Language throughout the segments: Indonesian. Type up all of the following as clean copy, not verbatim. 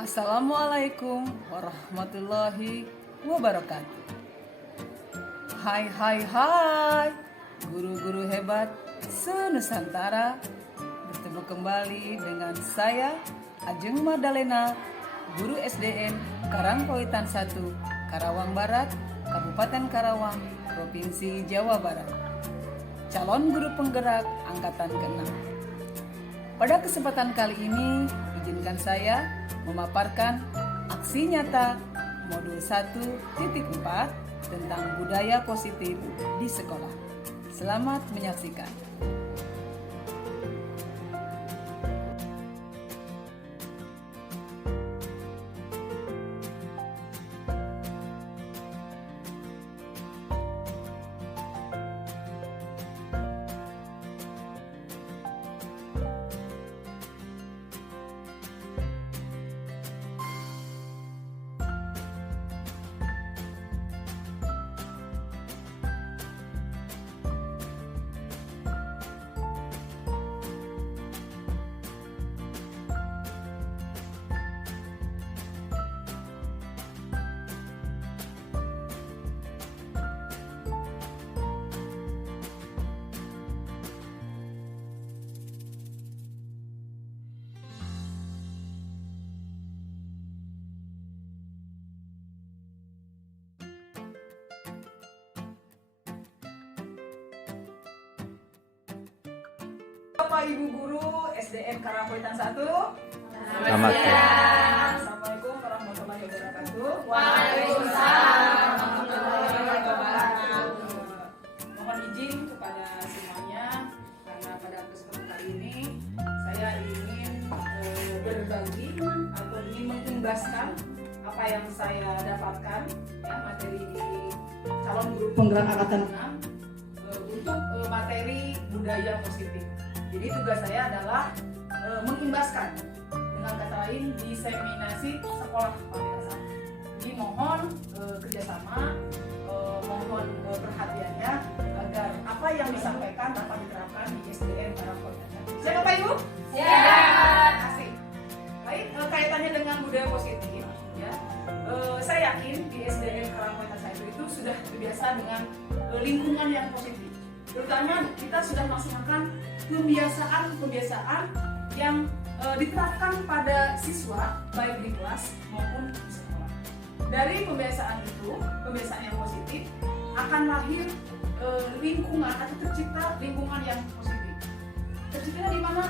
Assalamualaikum warahmatullahi wabarakatuh. Hai, guru-guru hebat se-Nusantara. Bertemu kembali dengan saya Ajeng Madalena, guru SDN Karangkoitan 1, Karawang Barat, Kabupaten Karawang, Provinsi Jawa Barat. Calon guru penggerak angkatan ke-6. Pada kesempatan kali ini, izinkan saya memaparkan aksi nyata modul 1.4 tentang budaya positif di sekolah. Selamat menyaksikan. Bapak Ibu Guru SDN Karangkoitan 1. Selamat siang. Assalamualaikum warahmatullahi wabarakatuh. Waalaikumsalam warahmatullahi wabarakatuh. Mohon izin kepada semuanya karena pada kesempatan kali ini saya ingin berbagi atau ingin mengimbaskan apa yang saya dapatkan ya, materi di calon guru penggerak angkatan 6 untuk materi budaya positif. Jadi tugas saya adalah mengimbaskan, dengan kata lain diseminasi sekolah pada dasar. Jadi mohon kerjasama, mohon perhatiannya agar apa yang disampaikan dapat diterapkan di SDN Karangkoitan. Siap Bapak Ibu? Siap. Asik. Baik, kaitannya dengan budaya positif, ya. Saya yakin di SDN Karangkoitan 1 itu sudah terbiasa dengan lingkungan yang positif. Terutama kita sudah melaksanakan kebiasaan yang diterapkan pada siswa baik di kelas maupun di sekolah. Dari kebiasaan itu, kebiasaan yang positif akan lahir lingkungan atau tercipta lingkungan yang positif. Terciptanya di mana?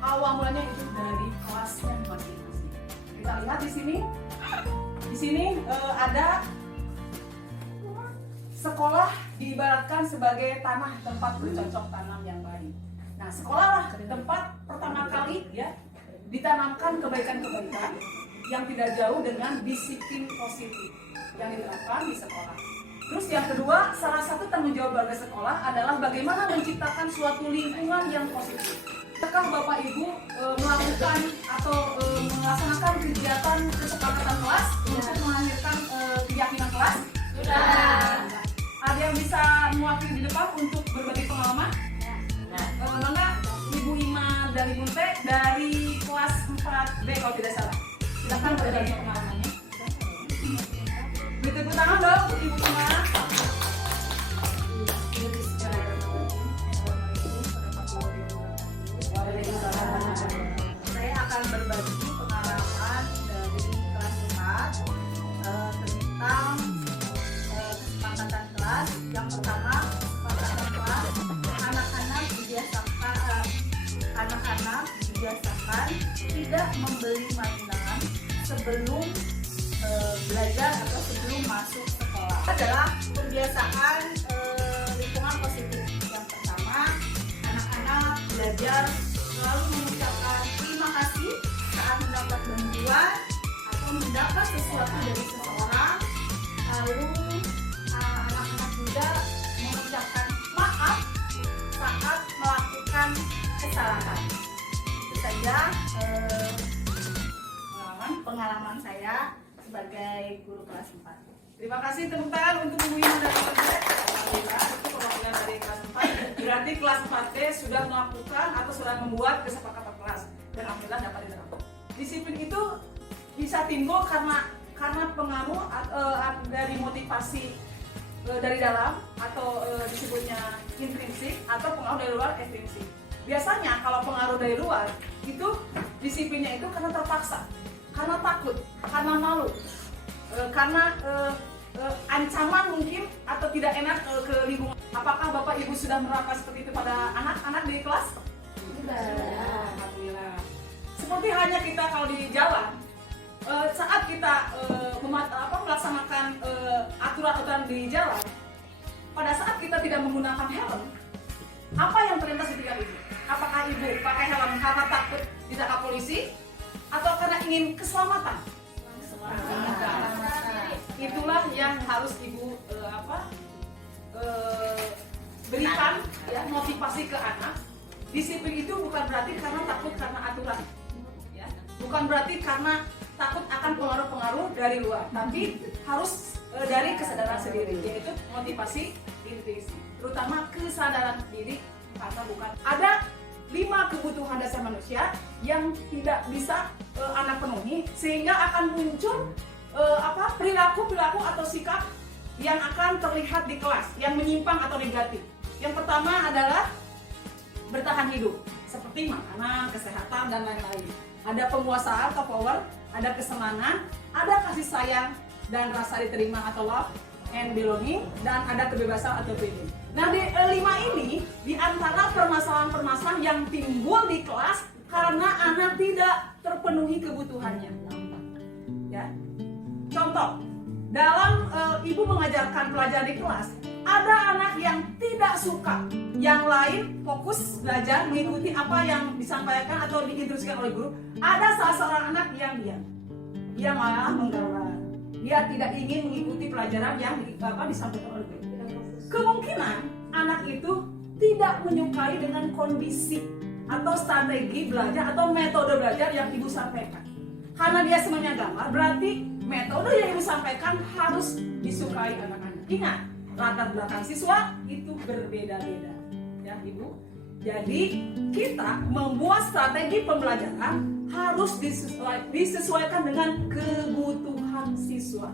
Awal mulanya itu dari kelasnya masing-masing. Kita lihat di sini. Di sini ada sekolah diibaratkan sebagai tanah tempat bercocok tanam yang baik. Nah, sekolahlah tempat pertama kali ya ditanamkan kebaikan-kebaikan yang tidak jauh dengan disiplin positif yang diterapkan di sekolah. Terus yang kedua, salah satu tanggung jawab warga sekolah adalah bagaimana menciptakan suatu lingkungan yang positif. Apakah Bapak Ibu melakukan atau melaksanakan kegiatan kesepakatan kelas untuk melahirkan keyakinan kelas? Sudah. Ada yang bisa mewakili di depan untuk berbagi pengalaman? Bagaimana Ibu Ima dan Ibu T dari kelas 4B kalau tidak salah? Silakan berbagi pengalamannya. Beri tepuk tangan dong untuk Ibu Ima. Saya akan berbagi pengalaman dari kelas 4 tentang kesepakatan kelas. Yang pertama, kesepakatan kelas anak-anak dibiasakan tidak membeli mainan sebelum belajar atau sebelum masuk sekolah. Adalah kebiasaan lingkungan positif. Yang pertama, anak-anak belajar selalu mengucapkan terima kasih saat mendapat bantuan atau mendapat sesuatu dari seseorang. Lalu anak-anak juga mengucapkan maaf saat melakukan kesalahan. Itu saja pengalaman saya sebagai guru kelas 4. Terima kasih tepuk tangan untuk Ibu Ima dan Ibu T. Alhamdulillah itu perwakilan dari kelas 4. Berarti kelas 4B sudah melakukan atau sudah membuat kesepakatan kelas dan alhamdulillah dapat diterapkan. Disiplin itu bisa timbul karena pengaruh dari motivasi dari dalam atau disebutnya intrinsik, atau pengaruh dari luar ekstrinsik. Biasanya kalau pengaruh dari luar itu disiplinnya itu karena terpaksa, karena takut, karena malu, karena ancaman mungkin atau tidak enak ke lingkungan. Apakah Bapak Ibu sudah menerapkan seperti itu pada anak-anak di kelas? Sudah. Alhamdulillah. Seperti hanya kita kalau di jalan, saat kita melaksanakan aturan-aturan di jalan, pada saat kita tidak menggunakan helm, apa yang terlintas di pikiran ibu? Apakah ibu pakai helm karena takut ditangkap polisi atau karena ingin keselamatan? Itulah yang harus ibu berikan ya, motivasi ke anak. Disiplin itu bukan berarti karena takut karena aturan, ya. Bukan berarti karena takut akan pengaruh-pengaruh dari luar, tapi harus dari kesadaran sendiri, yaitu motivasi intrinsik, terutama kesadaran diri, karena bukan ada 5 kebutuhan dasar manusia yang tidak bisa anak penuhi, sehingga akan muncul perilaku atau sikap yang akan terlihat di kelas yang menyimpang atau negatif. Yang pertama adalah bertahan hidup, seperti makanan, kesehatan, dan lain-lain. Ada penguasaan atau power, ada kesenangan, ada kasih sayang dan rasa diterima atau love and belonging, dan ada kebebasan atau freedom. Nah, di 5 ini di antara permasalahan-permasalahan yang timbul di kelas karena anak tidak terpenuhi kebutuhannya. Ya. Contoh, dalam ibu mengajarkan pelajaran di kelas, ada anak yang tidak suka, yang lain fokus belajar mengikuti apa yang disampaikan atau diinstruksikan oleh guru. Ada salah seorang anak yang diam, dia malah menggalau, dia tidak ingin mengikuti pelajaran yang disampaikan oleh guru. Kemungkinan anak itu tidak menyukai dengan kondisi atau strategi belajar atau metode belajar yang ibu sampaikan. Karena dia semuanya gambar, berarti metode yang ibu sampaikan harus disukai anak-anak. Ingat, latar belakang siswa itu berbeda-beda, ya ibu. Jadi kita membuat strategi pembelajaran harus disesuaikan dengan kebutuhan siswa.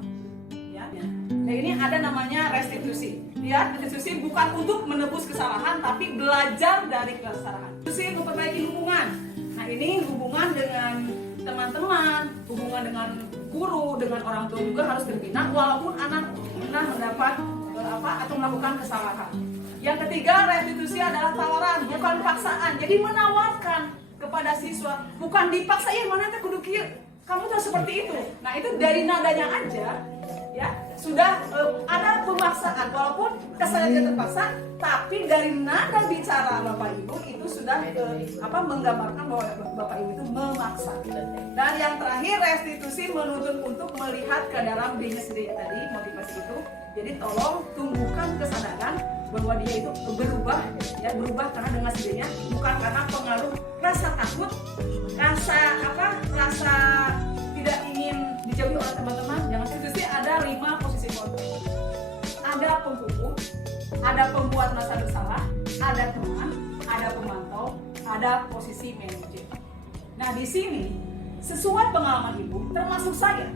Ya. Nah, ini ada namanya restitusi. Ya, restitusi bukan untuk menebus kesalahan, tapi belajar dari kesalahan. Restitusi memperbaiki hubungan. Nah, ini hubungan dengan teman-teman, hubungan dengan guru, dengan orang tua juga harus terbina walaupun anak pernah mendapat atau melakukan kesalahan. Yang ketiga, restitusi adalah tawaran, bukan paksaan. Jadi menawarkan kepada siswa, bukan dipaksa, ya mana teh kudu kieu, kamu tuh seperti itu. Nah, itu dari nadanya aja ya sudah ada pemaksaan, walaupun kesannya terpaksa, tapi dari nada bicara Bapak Ibu itu sudah menggambarkan bahwa Bapak Ibu itu memaksa. Dan yang terakhir, restitusi menuntut untuk melihat ke dalam dirinya sendiri tadi, motivasi itu. Jadi tolong tumbuhkan kesadaran bahwa dia itu berubah karena dengan sendirinya, bukan karena pengaruh rasa takut, rasa tidak ingin dijauhi oleh teman-teman. Jangan restitusi ada 5 posisi kontrol. Ada penghukum, ada pembuat merasa bersalah, ada teman, ada pemantau, ada posisi manajer. Nah, di sini sesuai pengalaman ibu, termasuk saya,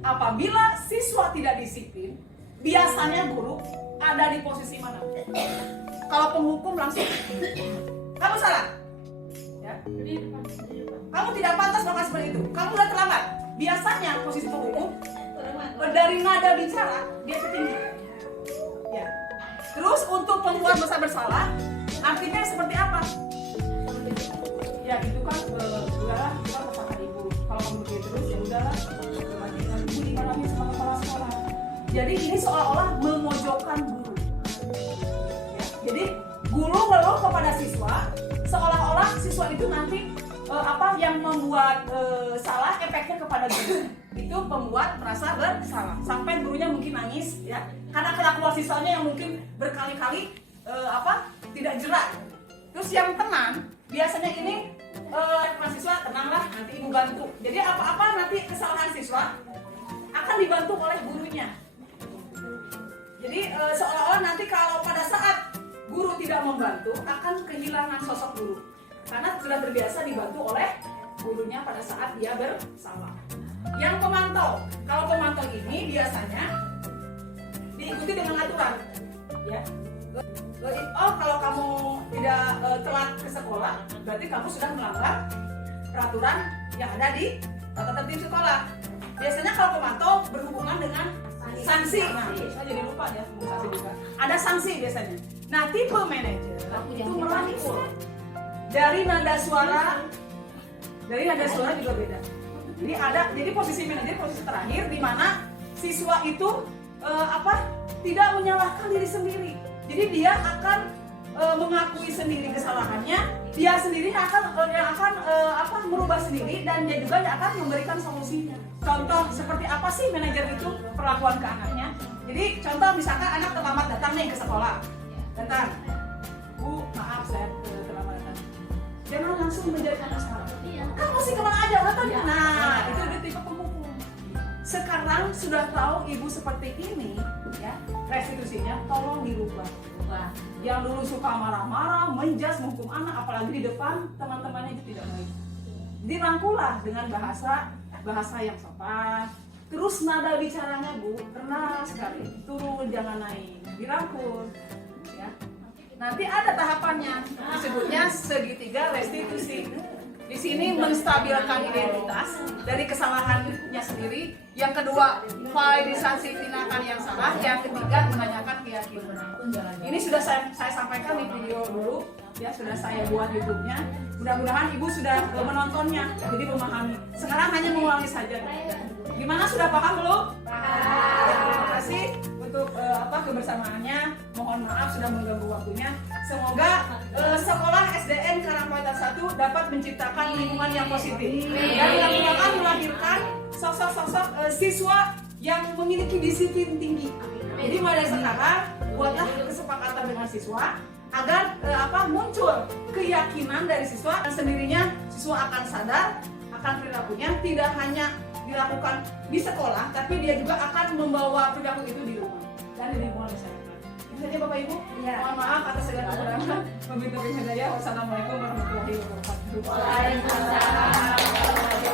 apabila siswa tidak disiplin, biasanya guru ada di posisi mana? Kalau penghukum langsung, kamu salah, ya? Kamu tidak pantas melakukan seperti itu. Kamu sudah terlambat. Biasanya posisi penghukum dari nada bicara dia tertinggi. Ya. Terus untuk pembuat merasa bersalah, artinya seperti apa? Ya itu kan udahlah, kita pasangan ibu. Kalau kamu begini terus ya udahlah, ibu dimarahin sama kepala sekolah. Jadi ini seolah-olah memojokkan guru. Ya, jadi guru ngeluh kepada siswa, seolah-olah siswa itu nanti yang membuat salah efeknya kepada guru. Itu pembuat merasa bersalah. Sampai gurunya mungkin nangis ya, karena kelakuan siswanya yang mungkin berkali-kali tidak jerak. Terus yang tenang, biasanya ini mahasiswa tenanglah, nanti ibu bantu. Jadi apa-apa nanti kesalahan siswa akan dibantu oleh gurunya. Jadi seolah-olah nanti kalau pada saat guru tidak membantu akan kehilangan sosok guru, karena sudah terbiasa dibantu oleh gurunya pada saat dia bersalah. yang pemantau. Kalau pemantau ini biasanya diikuti dengan aturan, ya. Oh, kalau kamu tidak telat ke sekolah, berarti kamu sudah melanggar peraturan yang ada di tata tertib sekolah. Biasanya kalau pemantau berhubungan dengan sanksi. Nah, saya jadi lupa ya, sanksi juga. Ada sanksi biasanya. Nah, tipe manajer itu merangkul. Dari nada suara juga beda. Jadi posisi manajer posisi terakhir di mana siswa itu tidak menyalahkan diri sendiri. Jadi dia akan mengakui sendiri kesalahannya, dia sendiri akan merubah sendiri, dan dia juga akan memberikan solusinya. Contoh seperti apa sih manajer itu perlakuan ke anaknya? Jadi contoh misalkan anak terlambat datang nih ke sekolah, datang, Bu, maaf saya terlambat datang. Jangan langsung menjadikan masalah. Kan mesti kemana aja udah tadi. Nah, itu udah tipe pemukul. Sekarang sudah tahu ibu seperti ini, ya, restitusinya tolong dirubah. Yang dulu suka marah-marah, menjas, menghukum anak, apalagi di depan teman-temannya itu tidak baik. Dirangkulah dengan bahasa yang sopan. Terus nada bicaranya Bu, rendah sekali, turun jangan naik, dirangkul. Ya. Nanti ada tahapannya, disebutnya segitiga restitusi. Di sini menstabilkan identitas dari kesalahannya sendiri. Yang kedua, validasi tindakan yang salah. Yang ketiga, menanyakan keyakinan. Ini sudah saya sampaikan di video dulu, ya, sudah saya buat YouTube-nya. Mudah-mudahan ibu sudah menontonnya, jadi memahami. Sekarang hanya mengulangi saja. Gimana, sudah paham belum? Paham. Terima kasih untuk kebersamaannya. Mohon maaf sudah mengganggu waktunya. Semoga sekolah SDN Karangpawitan 1 dapat menciptakan lingkungan yang positif dan mudah-mudahan melahirkan sosok-sosok siswa yang memiliki disiplin tinggi. Jadi mulai sekarang buatlah kesepakatan dengan siswa agar muncul keyakinan dari siswa, dan sendirinya siswa akan sadar akan perilakunya tidak hanya dilakukan di sekolah, tapi dia juga akan membawa perilaku itu di rumah dan di lingkungan masyarakat. Itu saja Bapak Ibu. Ya. Mohon maaf atas segala kekurangan. Wabillahi hidayah. Wassalamualaikum warahmatullahi wabarakatuh. Waalaikumsalam.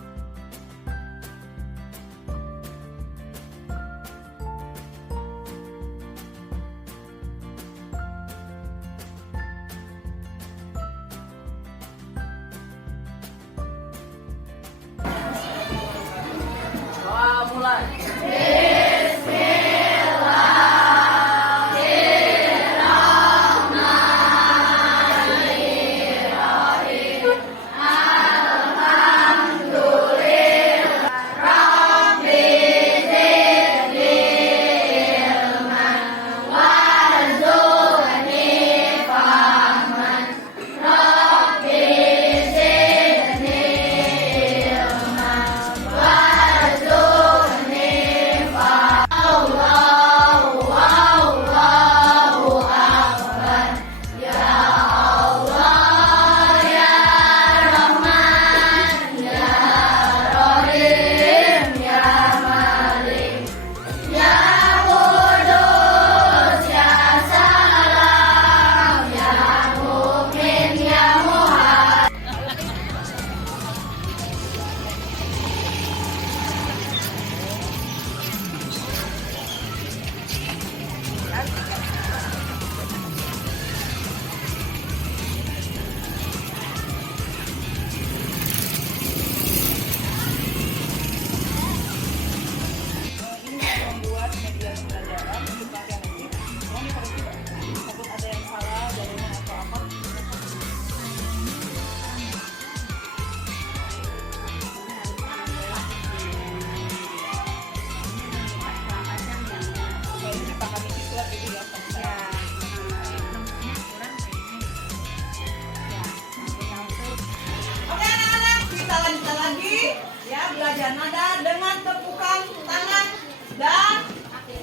belajar nada dengan tepukan tangan dan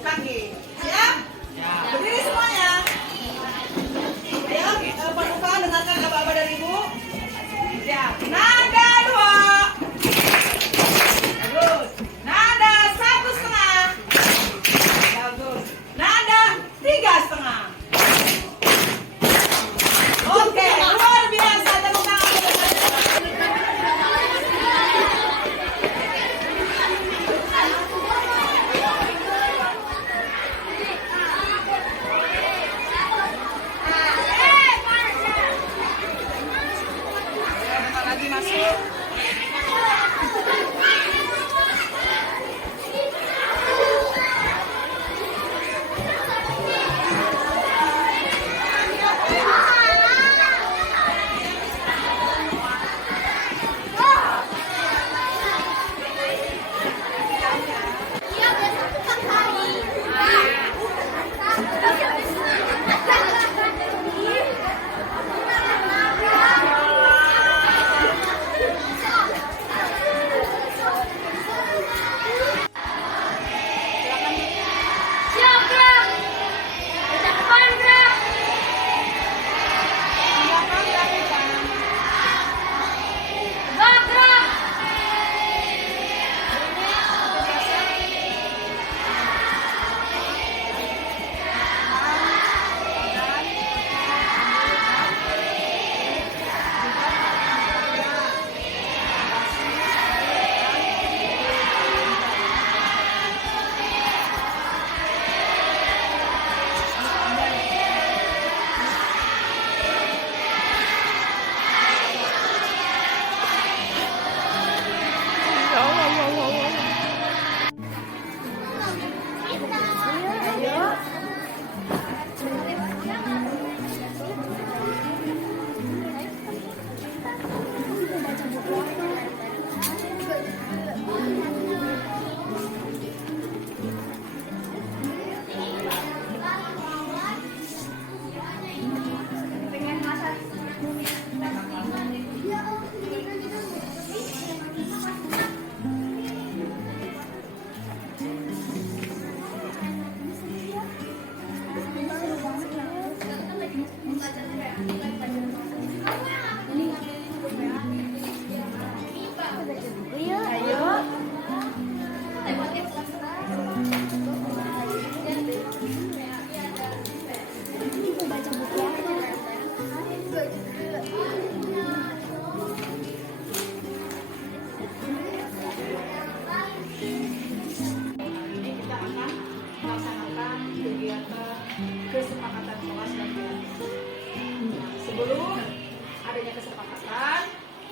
kaki. Siap? Berdiri semuanya. Ayo, padukan dengarkan apa-apa dari Ibu. Siap. Nada 2. Bagus. Nada 1,5. Bagus. Nada 3,5. Oke, luar biasa. Tepuk tangan.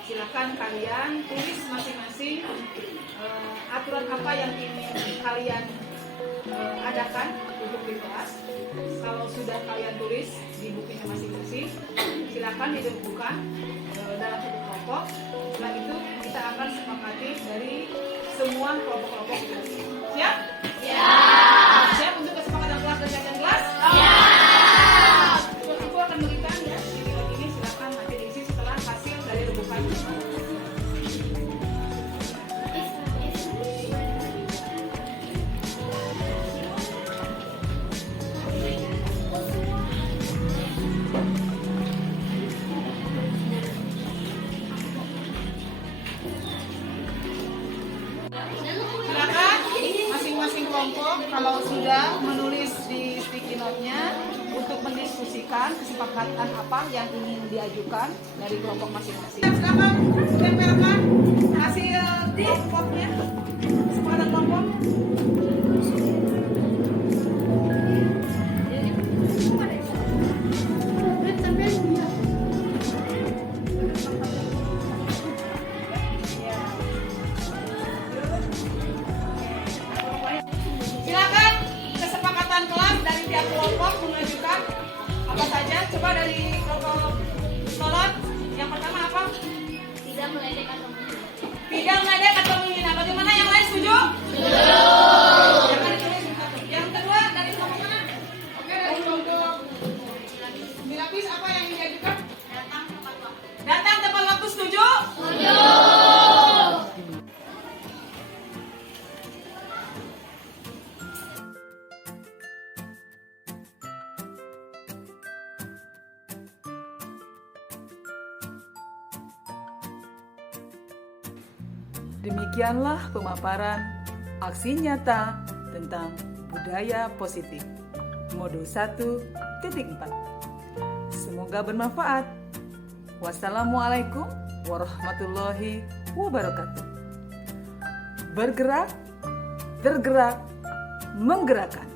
silakan kalian tulis masing-masing aturan apa yang ingin kalian adakan untuk di kelas. Kalau sudah kalian tulis di bukunya masing-masing, silakan ditentukan dalam satu kelompok. Setelah itu kita akan sepakati dari semua kelompok-kelompok itu. Siap? Siap. Siap untuk kesepakatan kelas dan kajian kelas? Siap. Ibu akan berikan ya di video ini, silakan nanti diisi setelah hasil dari rebukan. Silakan masing-masing kelompok kalau sudah menulis di sticky note-nya untuk mendiskusikan kesepakatan apa yang ingin diajukan dari kelompok masing-masing. Silakan tempelkan hasil kelompoknya, kesepakatan kelompok. Silakan kesepakatan kelas dari tiap kelompok mengajukan apa saja. Coba dari kelompok Solon, yang pertama apa? Tidak meledek atau menghina. Tidak meledek atau menghina. Bagaimana yang lain setuju? Setuju. Jangan ditulis satu. Yang kedua dari kelompok mana? Oke, dari kelompok Milapis apa yang diajukan? Datang tepat waktu. Datang tepat waktu, setuju? Setuju. Demikianlah pemaparan aksi nyata tentang budaya positif Modo 1.4. Semoga bermanfaat. Wassalamualaikum warahmatullahi wabarakatuh. Bergerak, tergerak, menggerakkan.